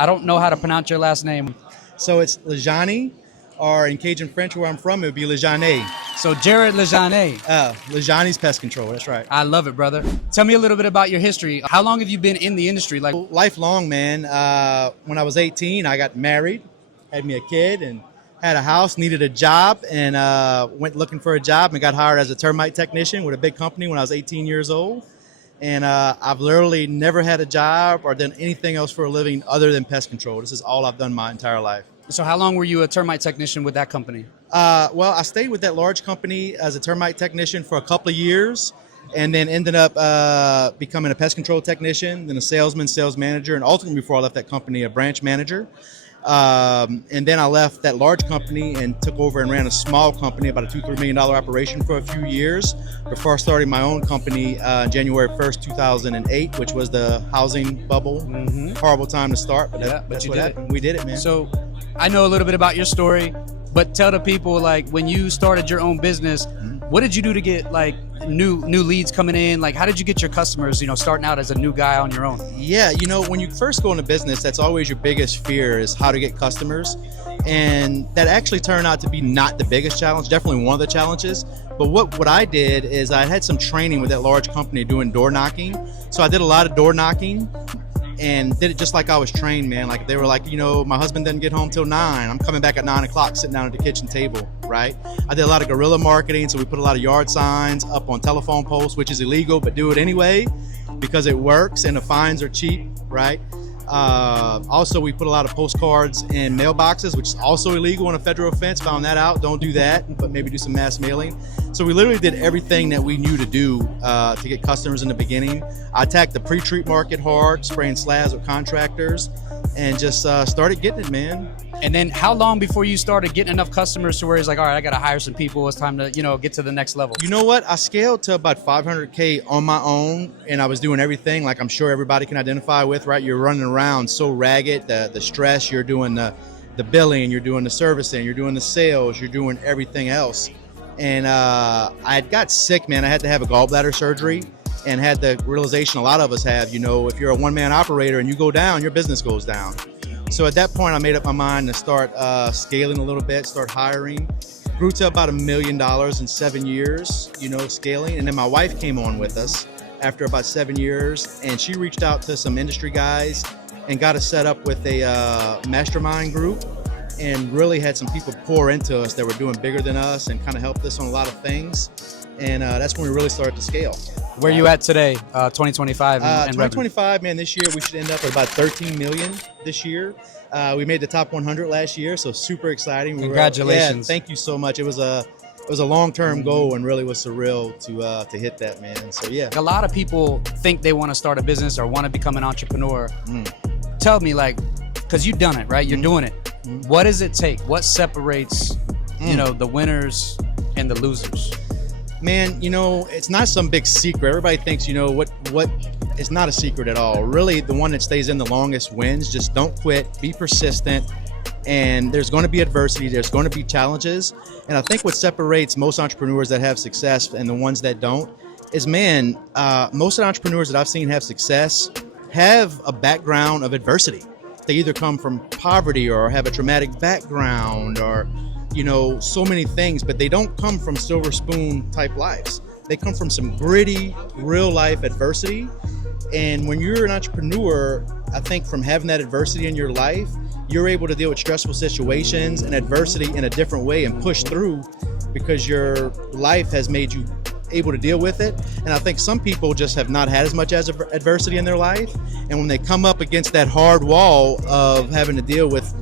I don't know how to pronounce your last name. So it's Lajaunie, or in Cajun French, where I'm from, it would be Lajaunie. So Jared Lajaunie. Lajaunie's Pest Control, that's right. I love it, brother. Tell me a little bit about your history. How long have you been in the industry? Like Lifelong, man. When I was 18, I got married, had me a kid, and had a house, needed a job, and went looking for a job and got hired as a termite technician with a big company when I was 18 years old. And I've literally never had a job or done anything else for a living other than pest control. This is all I've done my entire life. So how long were you a termite technician with that company? Well, I stayed with that large company as a termite technician for a couple of years, and then ended up becoming a pest control technician, then a salesman, sales manager, and ultimately, before I left that company, a branch manager. And then I left that large company and took over and ran a small company, about a $2-3 million operation for a few years before starting my own company January 1st, 2008, which was the housing bubble. Horrible time to start, but that's what happened. We did it, man. So I know a little bit about your story, but tell the people, like, when you started your own business, what did you do to get like new leads coming in? Like, how did you get your customers, starting out as a new guy on your own? Yeah, when you first go into business, that's always your biggest fear, is how to get customers. And that actually turned out to be not the biggest challenge, definitely one of the challenges. But what I did is I had some training with that large company doing door knocking. So I did a lot of door knocking and did it just like I was trained, man. Like, they were like, my husband doesn't get home till 9. I'm coming back at 9 o'clock, sitting down at the kitchen table, right? I did a lot of guerrilla marketing. So we put a lot of yard signs up on telephone posts, which is illegal, but do it anyway because it works and the fines are cheap, right? Also, we put a lot of postcards in mailboxes, which is also illegal on a federal offense. Found that out. Don't do that, but maybe do some mass mailing. So we literally did everything that we knew to do to get customers in the beginning. I attacked the pre-treat market hard, spraying slabs with contractors, and just started getting it, man. And then how long before you started getting enough customers to where it's like, all right, I got to hire some people. It's time to, get to the next level? You know what? I scaled to about 500K on my own, and I was doing everything like I'm sure everybody can identify with, right? You're running around so ragged, the stress, you're doing the billing, you're doing the servicing, you're doing the sales, you're doing everything else. And I had got sick, man. I had to have a gallbladder surgery and had the realization a lot of us have, if you're a one-man operator and you go down, your business goes down. So at that point, I made up my mind to start scaling a little bit, start hiring. Grew to about $1 million in 7 years, scaling. And then my wife came on with us after about 7 years, and she reached out to some industry guys and got us set up with a mastermind group, and really had some people pour into us that were doing bigger than us and kind of helped us on a lot of things. And that's when we really started to scale. Where are you at today, 2025? 2025, man, this year we should end up at about 13 million this year. We made the top 100 last year, so super exciting. Congratulations. Thank you so much. It was a long-term goal, and really was surreal to hit that, man. So yeah. A lot of people think they want to start a business or want to become an entrepreneur. Tell me, because you've done it, right? You're doing it. What does it take? What separates, the winners and the losers? Man, it's not some big secret. Everybody thinks, what it's not a secret at all. Really, the one that stays in the longest wins. Just don't quit, be persistent, and there's going to be adversity, there's going to be challenges. And I think what separates most entrepreneurs that have success and the ones that don't is, man, most of the entrepreneurs that I've seen have success have a background of adversity. They either come from poverty or have a traumatic background or so many things, but they don't come from silver spoon type lives. They come from some gritty, real life adversity. And when you're an entrepreneur, I think from having that adversity in your life, you're able to deal with stressful situations and adversity in a different way and push through, because your life has made you able to deal with it. And I think some people just have not had as much as adversity in their life. And when they come up against that hard wall of having to deal with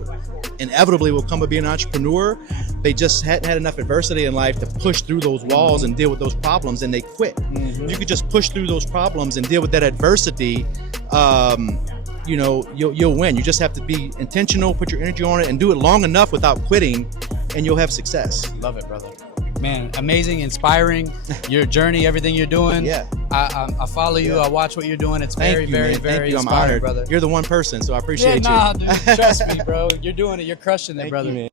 inevitably will come to be an entrepreneur, they just hadn't had enough adversity in life to push through those walls and deal with those problems, and they quit. You could just push through those problems and deal with that adversity, you'll win. You just have to be intentional, put your energy on it, and do it long enough without quitting, and you'll have success. Love it, brother. Man, amazing, inspiring, your journey, everything you're doing. Yeah. I follow you. Yeah. I watch what you're doing. It's very inspiring, brother. You're the one person, so I appreciate you. Dude, trust me, bro. You're doing it. You're crushing it, brother. You, man.